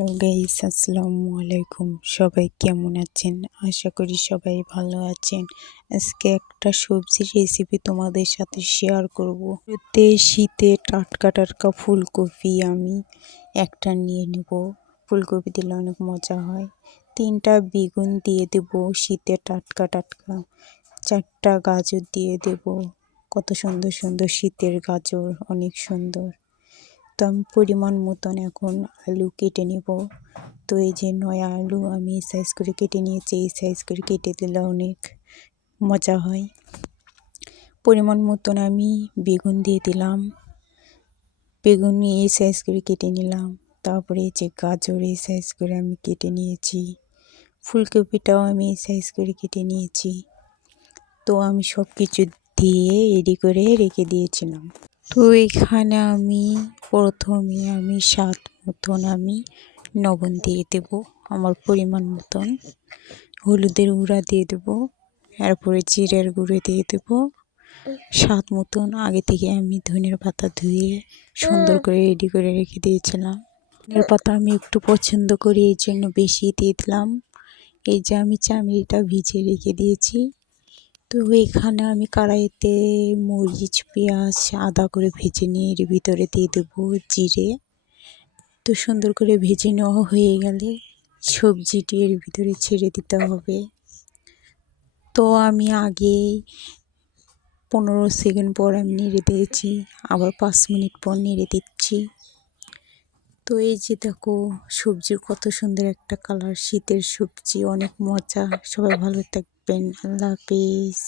Hello guys, আসসালামু আলাইকুম। সবাই কেমন আছেন? আশা করি সবাই ভালো আছেন। আজকে একটা সবজির রেসিপি তোমাদের সাথে শেয়ার করব। শীতে টাটকা টাটকা ফুলকপি আমি একটা নিয়ে নেব। ফুলকপি দিলে অনেক মজা হয়। 3টা বেগুন দিয়ে দেব, শীতে টাটকা টাটকা। 4টা গাজর দিয়ে দেব। কত সুন্দর সুন্দর শীতের গাজর, অনেক সুন্দর। তো আমি পরিমাণ মতন এখন আলু কেটে নেব। তো এই যে 9 আলু আমি এই সাইজ করে কেটে নিয়েছি। এই সাইজ করে কেটে দিলে অনেক মজা হয়। পরিমাণ মতন আমি বেগুন দিয়ে দিলাম। বেগুন এই সাইজ করে কেটে নিলাম। তারপরে এই যে গাজর এই সাইজ করে আমি কেটে নিয়েছি। ফুলকপিটাও আমি এই সাইজ করে কেটে নিয়েছি। তো আমি সব কিছু দিয়ে রেডি করে রেখে দিয়েছিলাম। তো এখানে প্রথমে স্বাদ মতন লবণ দিয়ে দেব, আমার পরিমাণ মতন হলুদের গুঁড়া দিয়ে দেব, এরপরে জিরের গুঁড়ো দিয়ে দেব স্বাদ মতন। আগে থেকে আমি ধনের পাতা ধুয়ে সুন্দর করে রেডি করে রেখে দিয়েছিলাম। ধনের পাতা আমি একটু পছন্দ করি, এই জন্য বেশি দিয়ে দিলাম। এই যে আমি চাটনিটা ভিজিয়ে রেখে দিয়েছি। তো এখানে আমি কড়াইতে মরিচ, পেঁয়াজ, আদা করে ভেজে নিয়ে এর ভিতরে দিয়ে দেবো জিরে। তো সুন্দর করে ভেজে নেওয়া হয়ে গেলে সবজিটি এর ভিতরে ছেড়ে দিতে হবে। তো আমি আগে 15 সেকেন্ড পর আমি নেড়ে দিয়েছি, আবার 5 মিনিট পর নেড়ে দিচ্ছি। তো এই যে দেখো সবজির কত সুন্দর একটা কালার। শীতের সবজি অনেক মজা। সবাই ভালো থাকবেন। আল্লাহ হাফেজ।